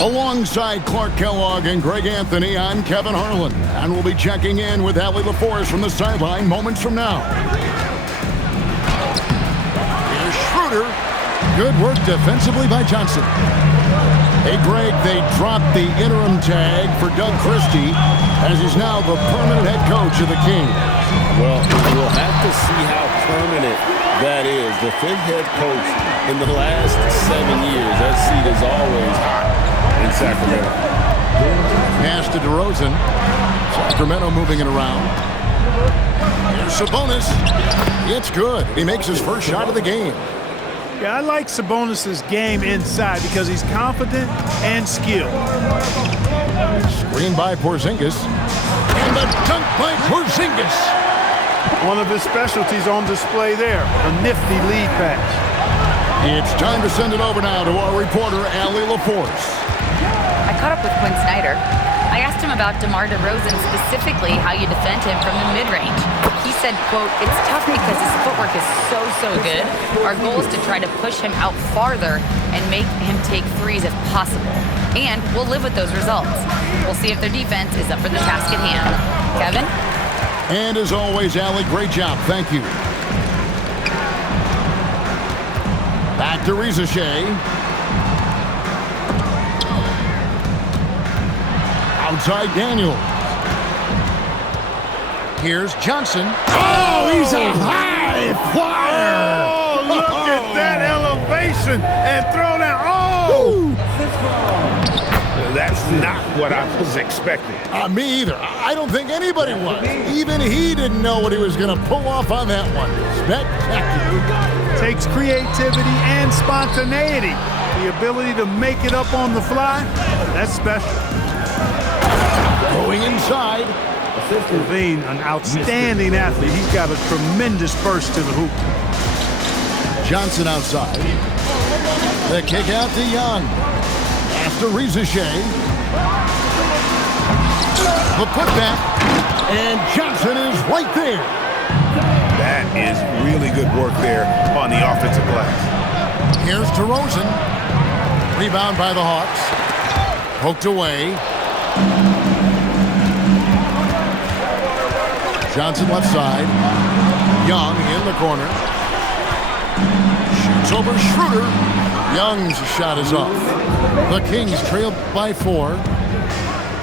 Alongside Clark Kellogg and Greg Anthony, I'm Kevin Harlan, and we'll be checking in with Allie LaForce from the sideline moments from now. Here's Schroeder. Good work defensively by Johnson. Hey, Greg, they dropped the interim tag for Doug Christie, as he's now the permanent head coach of the Kings. Well, we'll have to see how permanent that is. The fifth head coach in the last 7 years. That seat is always hot in Sacramento. Pass to DeRozan. Sacramento moving it around. Here's Sabonis. It's good. He makes his first shot of the game. Yeah, I like Sabonis' game inside because he's confident and skilled. Screen by Porzingis. And the dunk by Porzingis. One of his specialties on display there, a nifty lead pass. It's time to send it over now to our reporter, Allie LaForce. I caught up with Quinn Snyder. I asked him about DeMar DeRozan, specifically how you defend him from the mid-range. He said, quote, "It's tough because his footwork is so good. Our goal is to try to push him out farther and make him take threes if possible. And we'll live with those results. We'll see if their defense is up for the task at hand." Kevin? And as always, Allie, great job. Thank you. Back to Reza Shea. Outside Daniels. Here's Johnson. Oh, he's a high flyer. Oh, look at that elevation and throw down. Oh! That's not what I was expecting. Me either. I don't think anybody was. Even he didn't know what he was going to pull off on that one. Spectacular. Takes creativity and spontaneity. The ability to make it up on the fly, that's special. Going inside. LaVine, an outstanding athlete. He's got a tremendous burst to the hoop. Johnson outside. The kick out to Young. After Reza Shea. The putback. And Johnson is right there. That is really good work there on the offensive glass. Here's DeRozan. Rebound by the Hawks. Poked away. Johnson left side. Young in the corner. Shoots over Schroeder. Young's shot is off. The Kings trail by 4.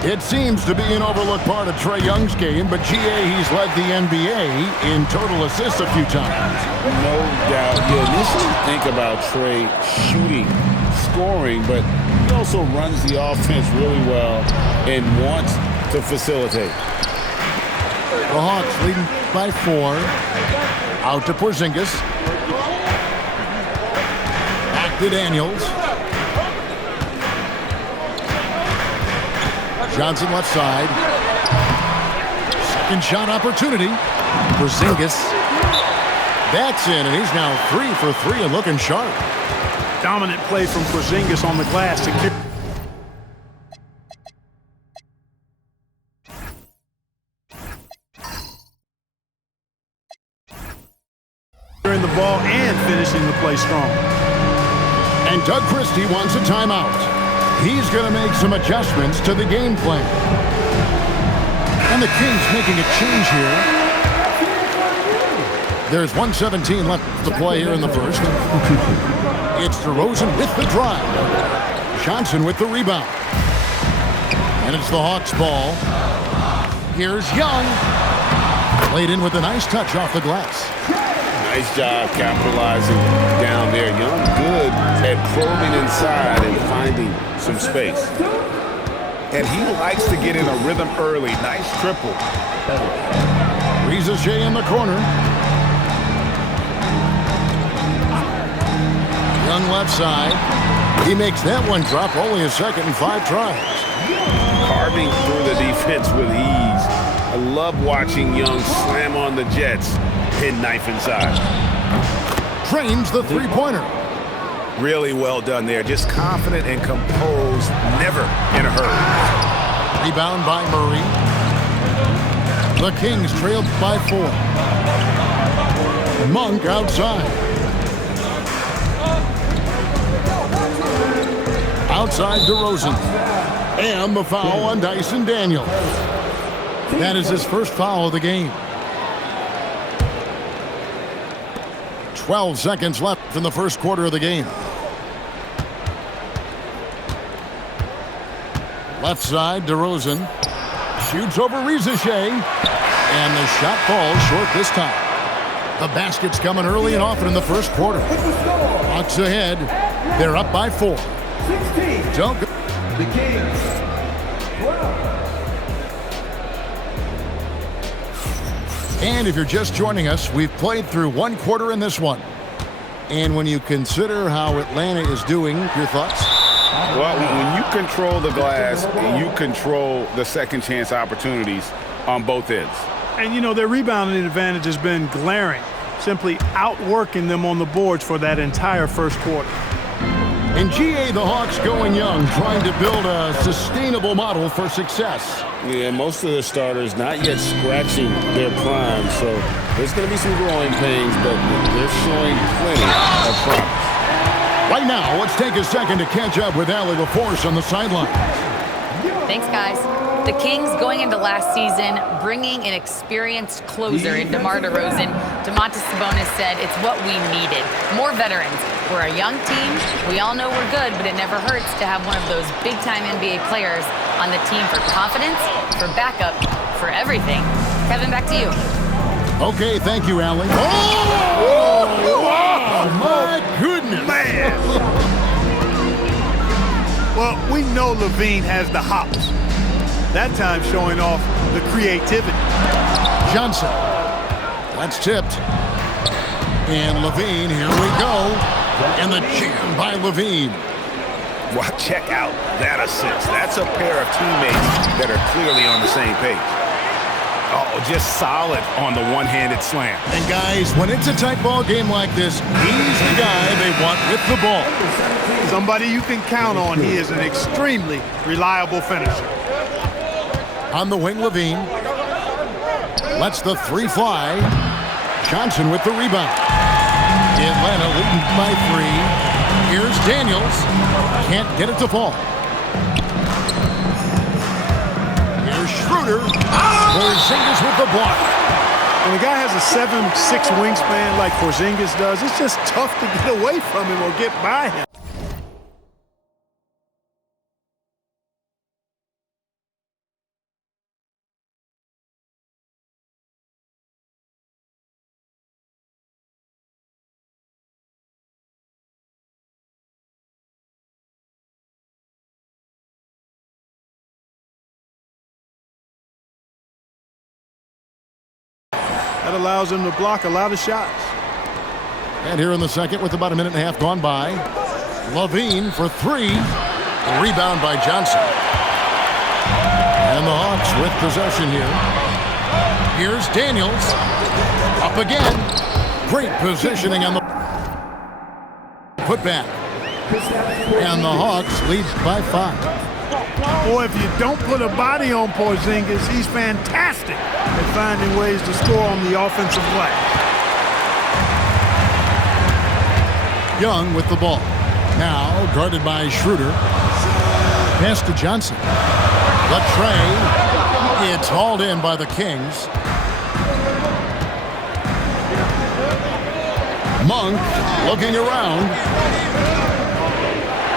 It seems to be an overlooked part of Trae Young's game, but GA, he's led the NBA in total assists a few times. No doubt. You initially think about Trae shooting, scoring, but he also runs the offense really well and wants to facilitate. The Hawks leading by 4. Out to Porzingis. Back to Daniels. Johnson left side. Second shot opportunity. Porzingis. That's in, and he's now 3 for 3 and looking sharp. Dominant play from Porzingis on the glass to keep. The ball and finishing the play strong. And Doug Christie wants a timeout. He's going to make some adjustments to the game plan. And the Kings making a change here. There's 1:17 left to play here in the first. It's DeRozan with the drive. Johnson with the rebound. And it's the Hawks' ball. Here's Young. Played in with a nice touch off the glass. Nice job capitalizing down there. Young good at probing inside and finding some space. And he likes to get in a rhythm early. Nice triple. Reza Shea in the corner. Young left side. He makes that one drop only a second and 5 tries. Carving through the defense with ease. I love watching Young slam on the Jets. Hit knife inside. Drains the three-pointer. Really well done there. Just confident and composed. Never in a hurry. Rebound by Murray. The Kings trailed by 4. Monk outside. outside DeRozan. And the foul on Dyson Daniels. That is his first foul of the game. 12 seconds left in the first quarter of the game. Left side, DeRozan. Shoots over Rizachet. And the shot falls short this time. The basket's coming early and often in the first quarter. Hawks ahead. They're up by 4. 16. Don't go. The Kings. 12. And if you're just joining us, we've played through one quarter in this one. And when you consider how Atlanta is doing, your thoughts? Well, when you control the glass, you control the second chance opportunities on both ends. And, you know, their rebounding advantage has been glaring, simply outworking them on the boards for that entire first quarter. In GA, the Hawks going young, trying to build a sustainable model for success. Yeah, most of the starters not yet scratching their prime, so there's going to be some growing pains, but they're showing plenty of promise. Right now, let's take a second to catch up with Allie LaForce on the sideline. Thanks, guys. The Kings going into last season, bringing an experienced closer in DeMar DeRozan. Domantas Sabonis said it's what we needed. More veterans. We're a young team. We all know we're good, but it never hurts to have one of those big-time NBA players on the team for confidence, for backup, for everything. Kevin, back to you. Okay, thank you, Allie. Oh, my goodness. Man! Well, we know LaVine has the hops. That time showing off the creativity. Johnson. That's tipped. And LaVine, here we go. And the jam by LaVine. Well, check out that assist. That's a pair of teammates that are clearly on the same page. Oh, just solid on the one-handed slam. And guys, when it's a tight ball game like this, he's the guy they want with the ball. Somebody you can count on. He is an extremely reliable finisher. On the wing, LaVine. Lets the three fly. Johnson with the rebound. Atlanta leading by 3. Here's Daniels. Can't get it to fall. Here's Schroeder. Porzingis with the block. When a guy has a 7'6" wingspan like Porzingis does, it's just tough to get away from him or get by him. That allows him to block a lot of shots. And here in the second with about a minute and a half gone by. LaVine for 3. A rebound by Johnson. And the Hawks with possession here. Here's Daniels. Up again. Great positioning on the putback. And the Hawks lead by 5. Boy, if you don't put a body on Porzingis, he's fantastic at finding ways to score on the offensive glass. Young with the ball. Now guarded by Schroeder. Pass to Johnson. The tray. It's hauled in by the Kings. Monk looking around.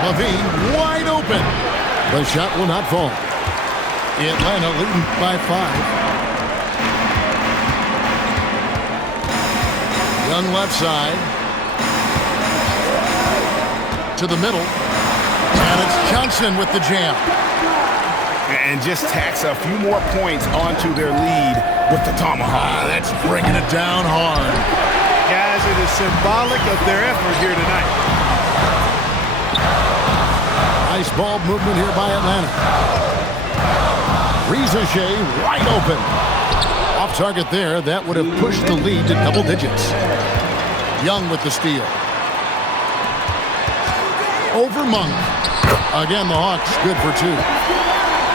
LaVine wide open. The shot will not fall. Atlanta leading by 5. Young left side. To the middle. And it's Johnson with the jam. And just tacks a few more points onto their lead with the tomahawk. That's bringing it down hard. Guys, it is symbolic of their effort here tonight. Nice ball movement here by Atlanta. Rizachet wide open. Off target there. That would have pushed the lead to double digits. Young with the steal. Over Monk. Again, the Hawks good for 2.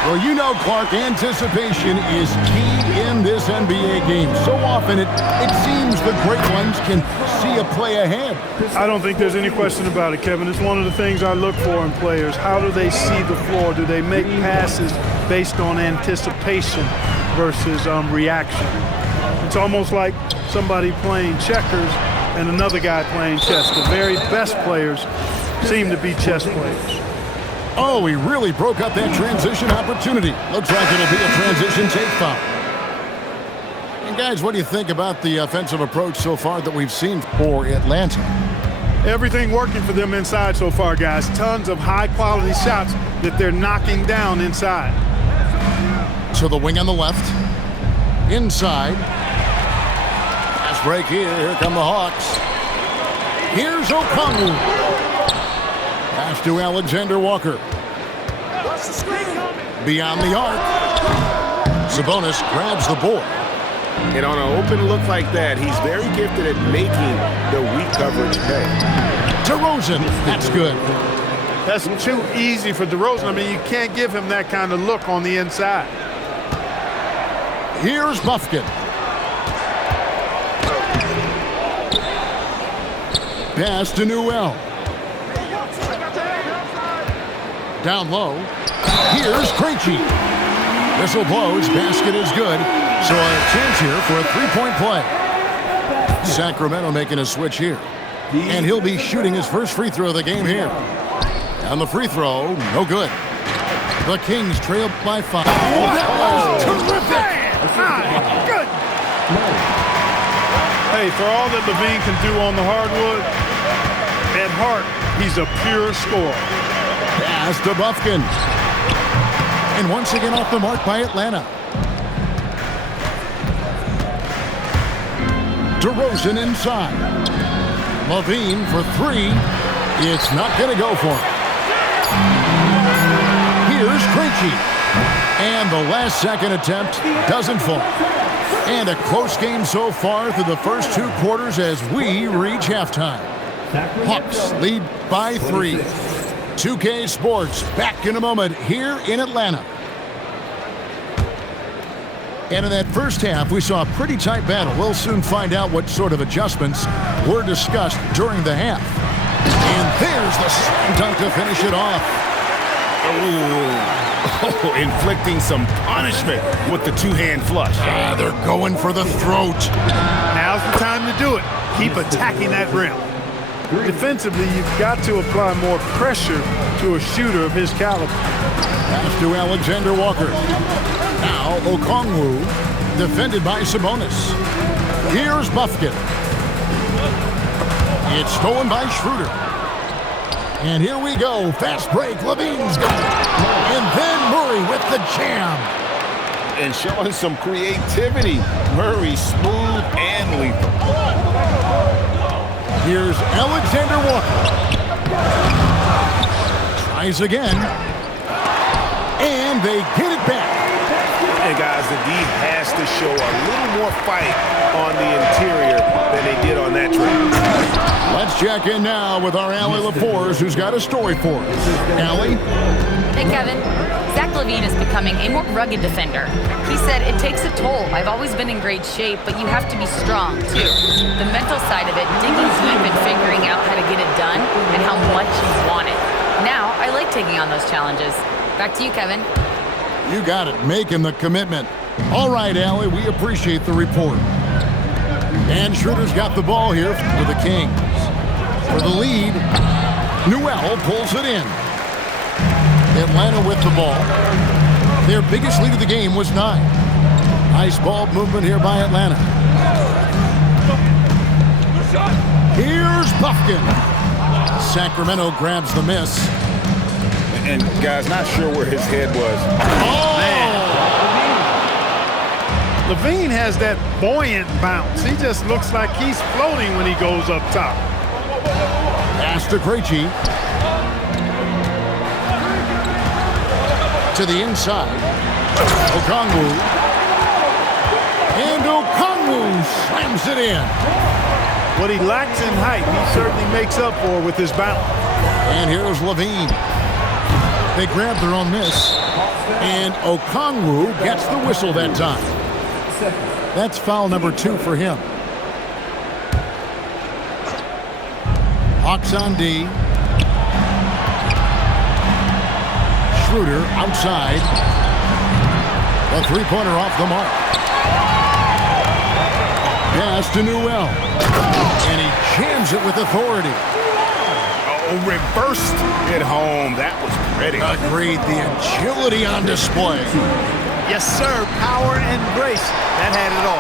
Well, you know, Clark, anticipation is key in this NBA game. So often it seems the great ones can see a play ahead. I don't think there's any question about it, Kevin. It's one of the things I look for in players. How do they see the floor? Do they make passes based on anticipation versus reaction? It's almost like somebody playing checkers and another guy playing chess. The very best players seem to be chess players. Oh, he really broke up that transition opportunity. Looks like it'll be a transition take foul. And guys, what do you think about the offensive approach so far that we've seen for Atlanta? Everything working for them inside so far, guys. Tons of high-quality shots that they're knocking down inside. So the wing on the left. Inside. Pass break here. Here come the Hawks. Here's Okongwu. Pass to Alexander Walker. Beyond the arc. Sabonis grabs the board. And on an open look like that, he's very gifted at making the weak coverage pay. DeRozan, that's good. That's too easy for DeRozan. I mean, you can't give him that kind of look on the inside. Here's Buffkin. Pass to Newell. Down low. Here's Krejci. Whistle blows. Basket is good. So a chance here for a three-point play. Sacramento making a switch here. And he'll be shooting his first free throw of the game here. And the free throw, no good. The Kings trail by 5. That was terrific! Good. Hey, for all that LaVine can do on the hardwood, at heart, he's a pure scorer. Pass to Buffkin. And once again off the mark by Atlanta. DeRozan inside. LaVine for 3. It's not going to go for him. Here's Krejci. And the last second attempt doesn't fall. And a close game so far through the first 2 quarters as we reach halftime. Hawks lead by 3. 2K Sports back in a moment here in Atlanta. And in that first half, we saw a pretty tight battle. We'll soon find out what sort of adjustments were discussed during the half. And there's the slam dunk to finish it off. Oh, inflicting some punishment with the two-hand flush. They're going for the throat. Now's the time to do it. Keep attacking that rim. Defensively, you've got to apply more pressure to a shooter of his caliber. Pass to Alexander Walker. Now Okongwu, defended by Sabonis. Here's Buffkin. It's stolen by Schroeder. And here we go. Fast break. LaVine's got it. And then Murray with the jam. And showing some creativity. Murray smooth and lethal. Here's Alexander Walker. Tries again. And they get it back. And guys, the D has to show a little more fight on the interior than they did on that trade. Let's check in now with our Allie LaForce, who's got a story for us. Allie? Hey, Kevin. Zach LaVine is becoming a more rugged defender. He said, it takes a toll. I've always been in great shape, but you have to be strong, too. The mental side of it, digging deep and figuring out how to get it done and how much you want it. Now, I like taking on those challenges. Back to you, Kevin. You got it, making the commitment. All right, Allie, we appreciate the report. And Schroeder's got the ball here for the Kings. For the lead, Newell pulls it in. Atlanta with the ball. Their biggest lead of the game was 9. Nice ball movement here by Atlanta. Here's Buffkin. Sacramento grabs the miss. And guys, not sure where his head was. Oh! LaVine has that buoyant bounce. He just looks like he's floating when he goes up top. Pass to Krejci. To the inside. Okongwu. And Okongwu slams it in. What he lacks in height, he certainly makes up for with his bounce. And here's LaVine. They grabbed their own miss. And Okongwu gets the whistle that time. That's foul number 2 for him. Hawks on D. Schroeder outside. A three-pointer off the mark. Pass to Newell. And he jams it with authority. Oh, reversed it home. That was pretty. Agreed. The agility on display. Yes, sir. Power and grace. That had it all.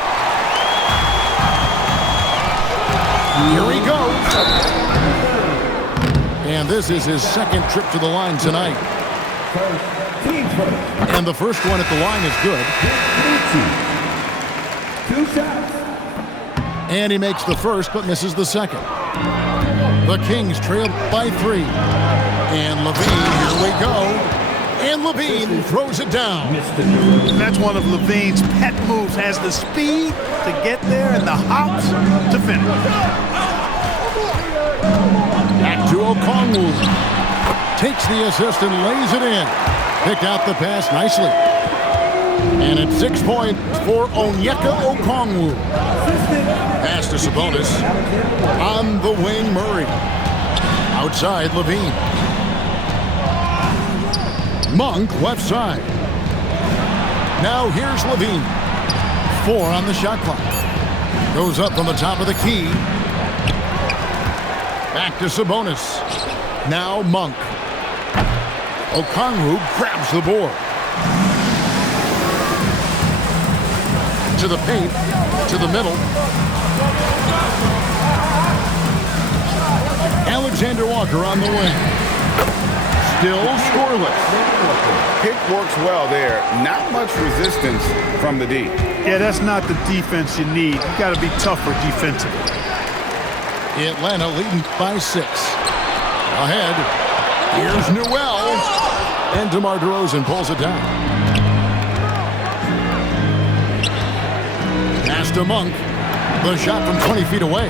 Here he goes. And this is his second trip to the line tonight. And the first one at the line is good. 2 shots. And he makes the first but misses the second. The Kings trail by 3. And Levine, here we go. And Levine throws it down. That's one of Levine's pet moves. Has the speed to get there and the hops to finish. Back to Okongwu. Takes the assist and lays it in. Picked out the pass nicely. And it's 6 points for Onyeka Okongwu. Pass to Sabonis. On the wing, Murray. Outside, Levine. Monk, left side. Now here's Levine. 4 on the shot clock. Goes up from the top of the key. Back to Sabonis. Now Monk. Okongwu grabs the board. To the paint. To the middle. Alexander Walker on the wing. Still scoreless. Pick works well there. Not much resistance from the D. Yeah, that's not the defense you need. You got to be tougher defensively. Atlanta leading by 6. Ahead. Here's Newell. And DeMar DeRozan pulls it down. Pass to Monk. The shot from 20 feet away.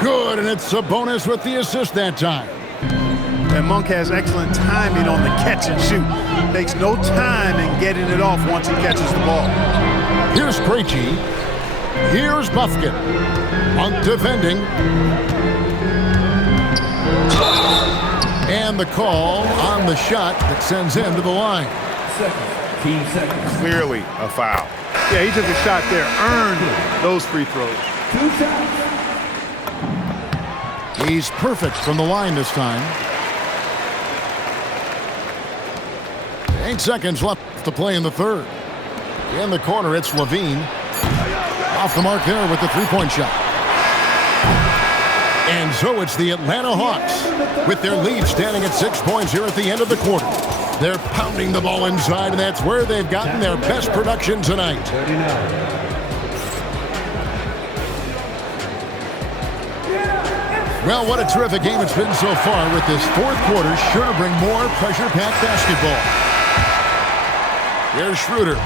Good, and it's Sabonis with the assist that time. And Monk has excellent timing on the catch and shoot. Takes no time in getting it off once he catches the ball. Here's Krejci. Here's Bufkin. Monk defending. And the call on the shot that sends him to the line. Clearly a foul. Yeah, he took a shot there. Earned those free throws. 2 shots. He's perfect from the line this time. 8 seconds left to play in the third. In the corner, it's Levine. Off the mark there with the three-point shot. And so it's the Atlanta Hawks with their lead standing at 6 points here at the end of the quarter. They're pounding the ball inside, and that's where they've gotten their best production tonight. 39. Well, what a terrific game it's been so far, with this fourth quarter sure to bring more pressure-packed basketball. Here's Schroeder.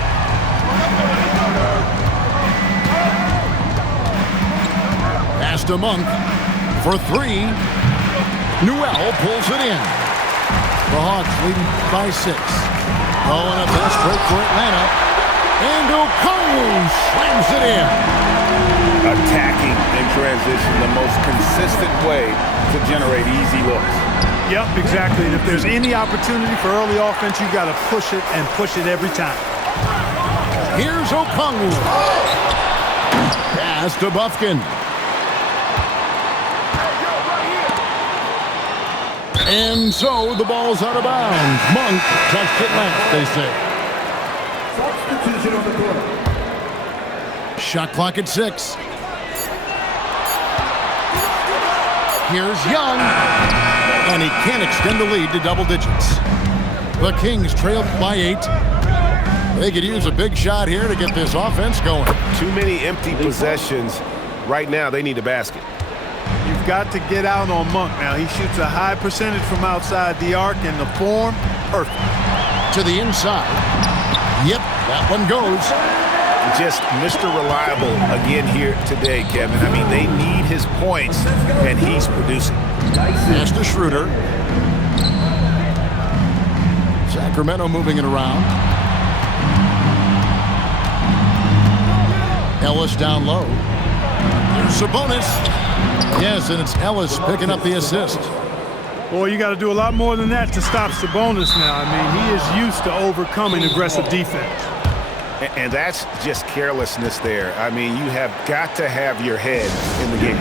Pass to Monk for 3. Newell pulls it in. The Hawks leading by 6. Oh, and a fast break for Atlanta. And Okongwu slams it in. Attacking in transition, the most consistent way to generate easy looks. Yep, exactly. And if there's any opportunity for early offense, you got to push it and push it every time. Here's Okongwu. Pass to Bufkin. And so the ball's out of bounds. Monk touched it last, they say. Substitution on the court. Shot clock at 6. Here's Young. And he can't extend the lead to double digits. The Kings trail by 8. They could use a big shot here to get this offense going. Too many empty possessions. Right now, they need a basket. You've got to get out on Monk now. He shoots a high percentage from outside the arc, and the form, perfect. To the inside. Yep, that one goes. Just Mr. Reliable again here today, Kevin. I mean, they need his points, and he's producing. Pass to Schroeder. Zach Sacramento moving it around. Ellis down low. There's Sabonis. Yes, and it's Ellis picking up the assist. Boy, you got to do a lot more than that to stop Sabonis now. I mean, he is used to overcoming aggressive defense. And that's just carelessness there. I mean, you have got to have your head in the game.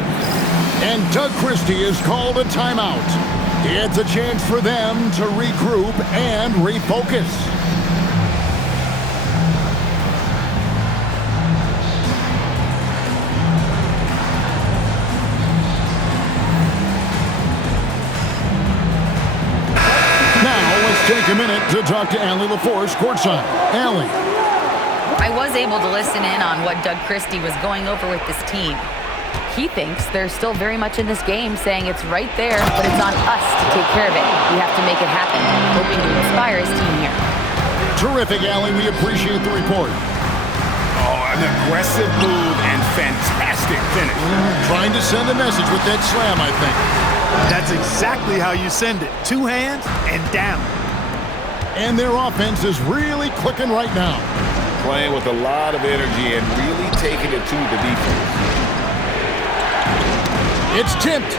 And Doug Christie has called a timeout. It's a chance for them to regroup and refocus. Take a minute to talk to Allie LaForce courtside. Allie. I was able to listen in on what Doug Christie was going over with this team. He thinks they're still very much in this game, saying it's right there, but it's on us to take care of it. We have to make it happen, hoping to inspire his team here. Terrific, Allie. We appreciate the report. Oh, an aggressive move and fantastic finish. Trying to send a message with that slam, I think. That's exactly how you send it. Two hands and down. And their offense is really clicking right now. Playing with a lot of energy and really taking it to the defense. It's tipped.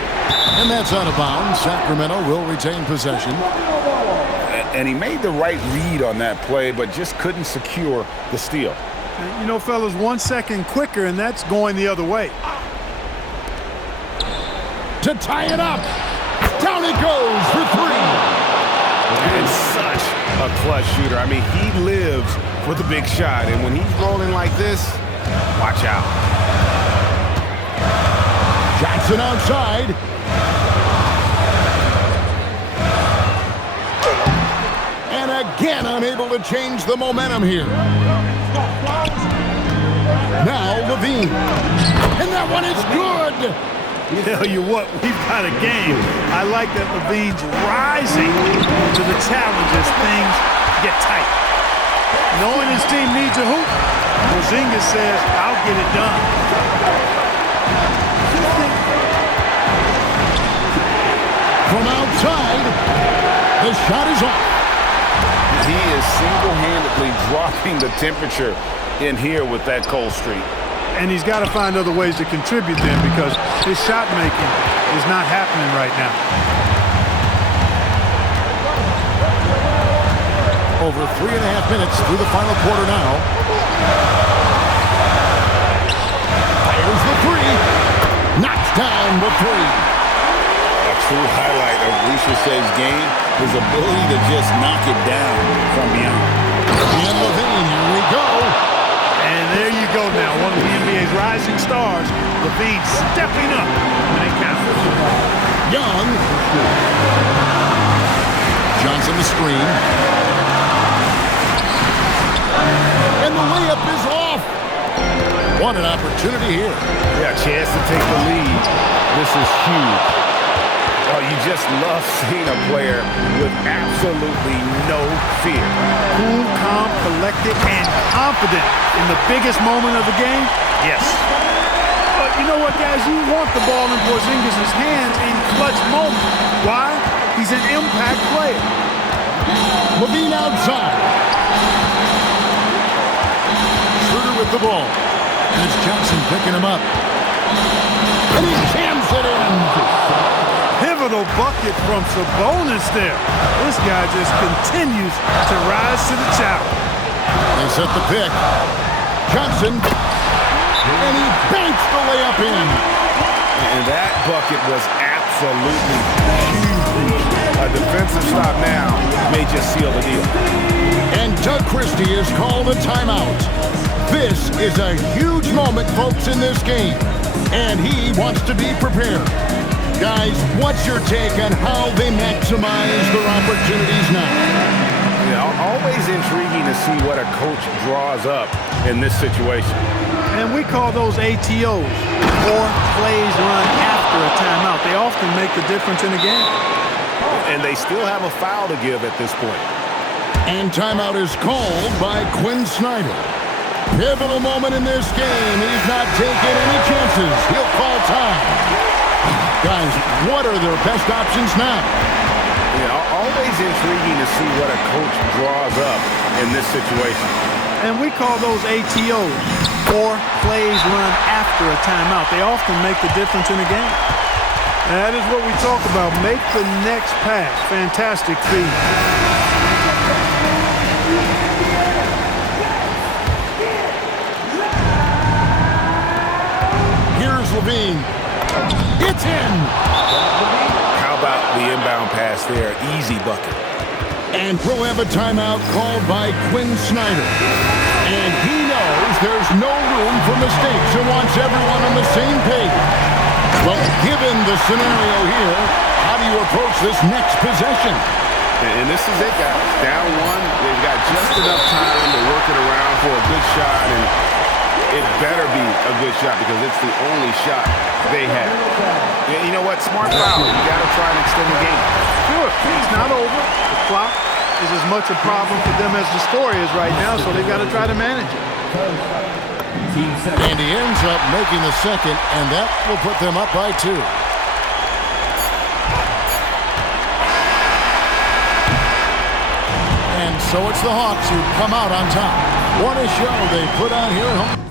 And that's out of bounds. Sacramento will retain possession. And he made the right read on that play, but just couldn't secure the steal. You know, fellas, 1 second quicker, and that's going the other way. To tie it up. Down it goes for three. And such a clutch shooter. I mean, he lives for the big shot. And when he's rolling like this, watch out. Johnson outside. And again, unable to change the momentum here. Now Levine. And that one is good. Tell you what, we've got a game. I like that Levine's rising to the challenge as things get tight. Knowing his team needs a hoop, Porzingis says, I'll get it done. From outside, the shot is off. He is single-handedly dropping the temperature in here with that cold streak. And he's got to find other ways to contribute then, because his shot making is not happening right now. Over 3.5 minutes through the final quarter now. Fires the three. Knocks down the three. A true highlight of Alicia Shay's game, his ability to just knock it down from beyond. And Levine, here we go. And there you go now, one of the NBA's rising stars, Levine stepping up when it counts. Young. Johnson the screen. And the layup is off. What an opportunity here. Yeah, chance to take the lead. This is huge. Oh, you just love seeing a player with absolutely no fear. Cool, calm, collected, and confident in the biggest moment of the game? Yes. But you know what, guys? You want the ball in Porzingis' hands in clutch moments. Why? He's an impact player. Levine outside. Schroeder with the ball. And it's Johnson picking him up. And he jams it in. Pivotal bucket from Sabonis there. This guy just continues to rise to the challenge. They set the pick. Johnson. And he banks the layup in. And that bucket was absolutely huge. A defensive stop now may just seal the deal. And Doug Christie has called a timeout. This is a huge moment, folks, in this game. And he wants to be prepared. Guys, what's your take on how they maximize their opportunities now? Yeah, always intriguing to see what a coach draws up in this situation. And we call those ATOs, or plays run after a timeout. They often make the difference in a game. And they still have a foul to give at this point. And timeout is called by Quinn Snyder. Pivotal moment in this game. He's not taking any chances. He'll call time. Guys, what are their best options now? Yeah, always intriguing to see what a coach draws up in this situation. And we call those ATOs, or plays run after a timeout. They often make the difference in a game. That is what we talk about. Make the next pass. Fantastic feed. Here's Levine. It's in. How about the inbound pass there? Easy bucket. And we'll have a timeout called by Quinn Snyder. And he knows there's no room for mistakes and wants everyone on the same page. But given the scenario here, how do you approach this next possession? And this is it, guys. Down one, they've got just enough time to work it around for a good shot, and it better be a good shot because it's the only shot they have. Yeah, you know what? Smart foul. You got to try and extend the game. Sure, it's not over. The clock is as much a problem for them as the score is right now, so they've got to try to manage it. And he ends up making the second, and that will put them up by 2. And so it's the Hawks who come out on top. What a show they put on here at home.